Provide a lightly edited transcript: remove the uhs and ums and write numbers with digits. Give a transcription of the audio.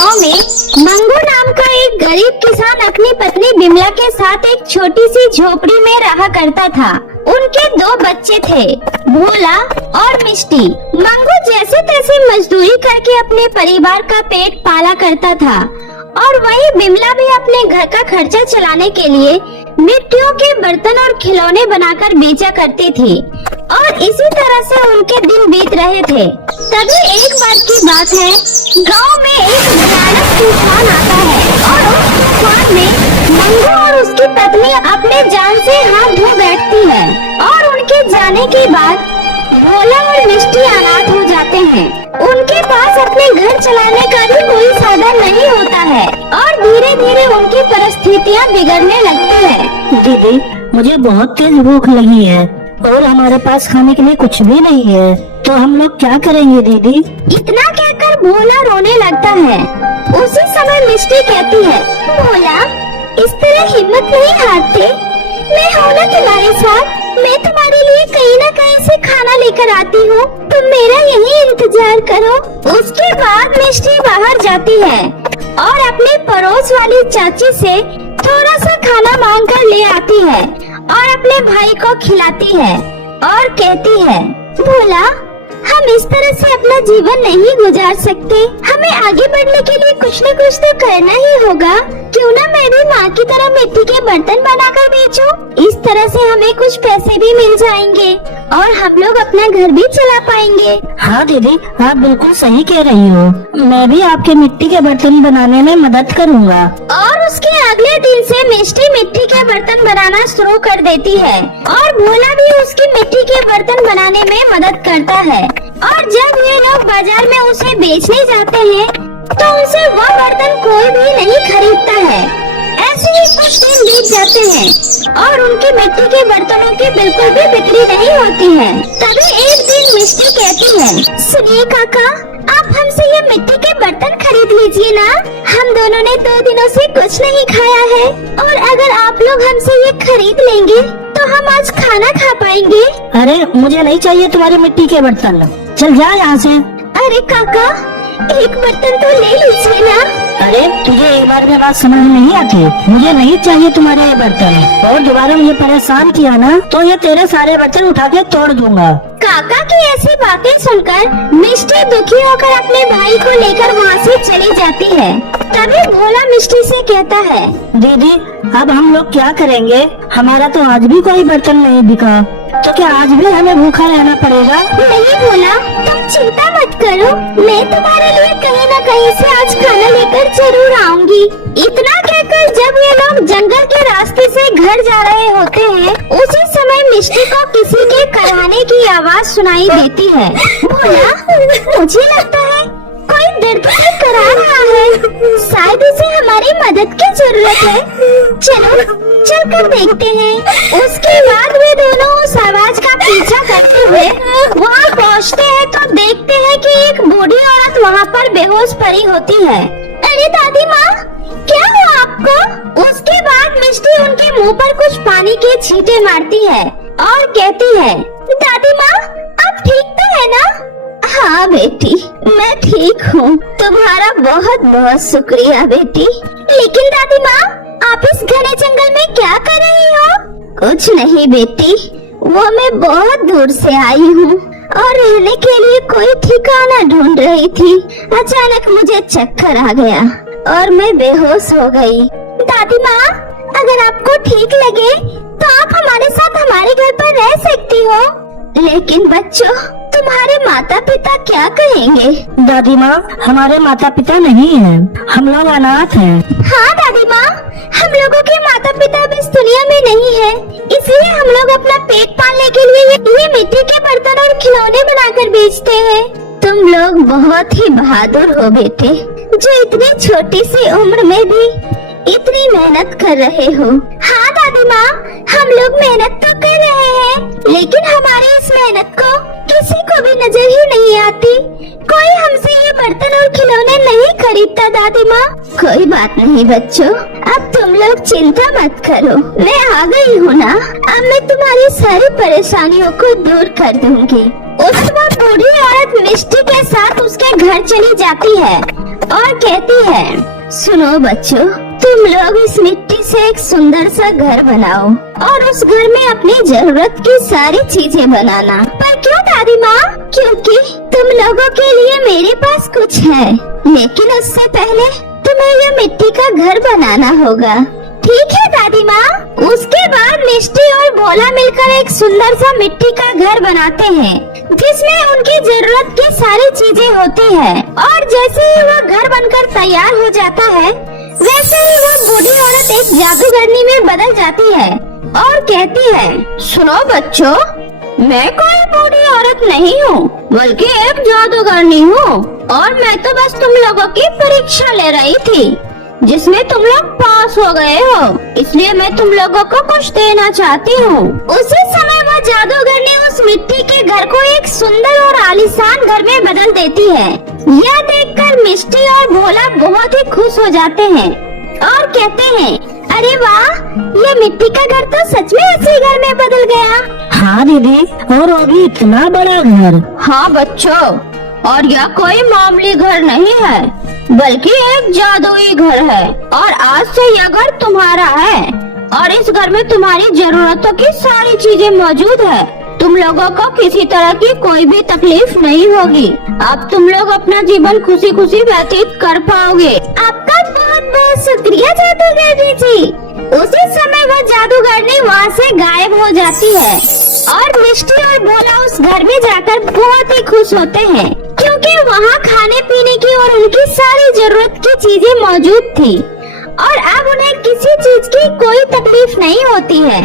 गांव में मंगू नाम का एक गरीब किसान अपनी पत्नी बिमला के साथ एक छोटी सी झोपड़ी में रहा करता था। उनके 2 बच्चे थे, भोला और मिष्टी। मंगू जैसे तैसे मजदूरी करके अपने परिवार का पेट पाला करता था और वहीं बिमला भी अपने घर का खर्चा चलाने के लिए मिट्टियों के बर्तन और खिलौने बनाकर बेचा करती थी और इसी तरह से उनके दिन बीत रहे थे। तभी एक बार की बात है, गांव में एक भयानक तूफान आता है और उस तूफान में मंगू और उसकी पत्नी अपने जान से हाथ धो बैठती है और उनके जाने के बाद भोला और मिष्टी अनाथ हो जाते हैं। उनके पास अपने घर चलाने का भी कोई साधन नहीं होता है और धीरे धीरे उनकी परिस्थितियाँ बिगड़ने लगती है। दीदी, मुझे बहुत तेज भूख लगी है और हमारे पास खाने के लिए कुछ भी नहीं है, तो हम लोग क्या करेंगे दीदी? इतना कहकर भोला रोने लगता है। उसी समय मिष्टी कहती है, भोला इस तरह हिम्मत नहीं हारते, मैं हूँ ना तुम्हारे साथ। मैं तुम्हारे लिए कहीं न कहीं से खाना लेकर आती हूँ, तुम मेरा यही इंतजार करो। उसके बाद मिष्टी बाहर जाती है और अपने पड़ोस वाली चाची से थोड़ा सा खाना मांग कर ले आती है और अपने भाई को खिलाती है और कहती है, भोला हम इस तरह से अपना जीवन नहीं गुजार सकते, हमें आगे बढ़ने के लिए कुछ न कुछ तो करना ही होगा। क्यों ना मैं भी माँ की तरह मिट्टी के बर्तन बनाकर बेचूं? इस तरह से हमें कुछ पैसे भी मिल जाएंगे और हम लोग अपना घर भी चला पाएंगे। हाँ दीदी, आप बिल्कुल सही कह रही हो, मैं भी आपके मिट्टी के बर्तन बनाने में मदद करूँगा। और उसके अगले दिन से मिष्टी मिट्टी के बर्तन बनाना शुरू कर देती है और भोला भी उसकी मिट्टी के बर्तन बनाने में मदद करता है। और जब ये लोग बाजार में उसे बेचने जाते हैं तो उनसे वह बर्तन कोई भी नहीं खरीदता है। ऐसे ही कुछ दिन बीत जाते हैं और उनके मिट्टी के बर्तनों की बिल्कुल भी बिक्री नहीं होती है। तभी एक दिन मिष्टी कहती है, सुनिए काका, आप हमसे ये मिट्टी के बर्तन खरीद लीजिए ना, हम दोनों ने 2 दिनों से कुछ नहीं खाया है और अगर आप लोग हमसे ये खरीद लेंगे तो हम आज खाना खा पाएंगे। अरे मुझे नहीं चाहिए तुम्हारे मिट्टी के बर्तन, चल जा यहाँ से। अरे काका, एक बर्तन तो ले लीजिए ना। अरे तुझे एक बार में बात समझ नहीं आती, मुझे नहीं चाहिए तुम्हारे ये बर्तन और दोबारा मुझे परेशान किया ना तो ये तेरे सारे बर्तन उठा के तोड़ दूंगा। काका की ऐसी बातें सुनकर मिष्टी दुखी होकर अपने भाई को लेकर वहाँ से चली जाती है। तभी भोला मिष्टी से कहता है, दीदी अब हम लोग क्या करेंगे? हमारा तो आज भी कोई बर्तन नहीं बिका, तो क्या आज भी हमें भूखा रहना पड़ेगा? नहीं भोला, तुम चिंता मत करो, मैं तुम्हारे लिए कहीं न कहीं से आज खाना लेकर जरूर आऊंगी। इतना कहकर जब ये लोग जंगल के रास्ते से घर जा रहे होते हैं, उसी समय मिष्टी को किसी के कराहने की आवाज सुनाई देती है। भोला, मुझे लगता है कोई दर्द से करा रहा है, शायद उसे हमारी मदद की जरूरत है। चलो चलकर देखते हैं। उसके बाद वे दोनों उस आवाज का पीछा करते हुए वहाँ पहुँचते हैं तो देखते हैं कि एक बूढ़ी औरत वहाँ पर बेहोश पड़ी होती है। अरे दादी माँ, क्या हुआ आपको? उसके बाद मिष्टी उनके मुंह पर कुछ पानी के छींटे मारती है और कहती है, दादी माँ आप ठीक तो है ना? हाँ बेटी, मैं ठीक हूँ, तुम्हारा बहुत बहुत शुक्रिया बेटी। लेकिन दादी माँ, आप इस घने जंगल में क्या कर रही हो? कुछ नहीं बेटी, वो मैं बहुत दूर से आई हूँ और रहने के लिए कोई ठिकाना ढूंढ रही थी। अचानक मुझे चक्कर आ गया और मैं बेहोश हो गई। दादी माँ, अगर आपको ठीक लगे तो आप हमारे साथ हमारे घर पर रह सकती हो। लेकिन बच्चों, तुम्हारे माता पिता क्या कहेंगे? दादी माँ, हमारे माता पिता नहीं हैं, हम लोग अनाथ हैं। हाँ दादी माँ, हम लोगों के माता पिता भी इस दुनिया में नहीं है, इसलिए हम लोग अपना पेट पालने के लिए ये मिट्टी के बर्तन और खिलौने बनाकर बेचते हैं। तुम लोग बहुत ही बहादुर हो बेटे, जो इतनी छोटी सी उम्र में भी इतनी मेहनत कर रहे हो। हाँ दादी माँ, हम लोग मेहनत तो कर रहे हैं, लेकिन हमारी इस मेहनत को किसी को भी नजर ही नहीं आती। कोई हमसे ये बर्तन और खिलौने नहीं खरीदता दादी माँ। कोई बात नहीं बच्चों, अब तुम लोग चिंता मत करो, मैं आ गई हूँ ना। अब मैं तुम्हारी सारी परेशानियों को दूर कर दूंगी। उस वक्त बूढ़ी औरत मिष्टी के साथ उसके घर चली जाती है और कहती है, सुनो बच्चों, तुम लोग इस मिट्टी से एक सुंदर सा घर बनाओ और उस घर में अपनी जरूरत की सारी चीजें बनाना। पर क्यों दादी माँ? क्योंकि तुम लोगों के लिए मेरे पास कुछ है, लेकिन उससे पहले तुम्हें यह मिट्टी का घर बनाना होगा। ठीक है दादी माँ। उसके बाद मिष्टी और भोला मिलकर एक सुंदर सा मिट्टी का घर बनाते हैं, जिसमें उनकी जरूरत की सारी चीजें होती है। और जैसे ही वह घर बनकर तैयार हो जाता है, वैसे ही वो बूढ़ी औरत एक जादूगरनी में बदल जाती है और कहती है, सुनो बच्चों, मैं कोई बूढ़ी औरत नहीं हूँ, बल्कि एक जादूगरनी हूँ और मैं तो बस तुम लोगों की परीक्षा ले रही थी, जिसमें तुम लोग पास हो गए हो, इसलिए मैं तुम लोगों को कुछ देना चाहती हूँ। उसी समय वो जादूगरनी उस मिट्टी के घर को एक सुंदर और आलीशान घर में बदल देती है। यह देखकर मिष्टी और भोला बहुत ही खुश हो जाते हैं और कहते हैं, अरे वाह, ये मिट्टी का घर तो सच में असली घर में बदल गया। हाँ दीदी, और वो भी इतना बड़ा घर। हाँ बच्चों, और यह कोई मामूली घर नहीं है, बल्कि एक जादुई घर है और आज से यह घर तुम्हारा है और इस घर में तुम्हारी जरूरतों की सारी चीजें मौजूद है। तुम लोगों को किसी तरह की कोई भी तकलीफ नहीं होगी। अब तुम लोग अपना जीवन खुशी खुशी व्यतीत कर पाओगे। आपका बहुत बहुत शुक्रिया जादूगरनी जी। उसी समय वो जादूगरनी वहाँ से गायब हो जाती है और मिष्टी और भोला उस घर में जाकर बहुत ही खुश होते हैं, क्योंकि वहाँ खाने पीने की और उनकी सारी जरूरत की चीजें मौजूद थी और अब उन्हें किसी चीज की कोई तकलीफ नहीं होती है।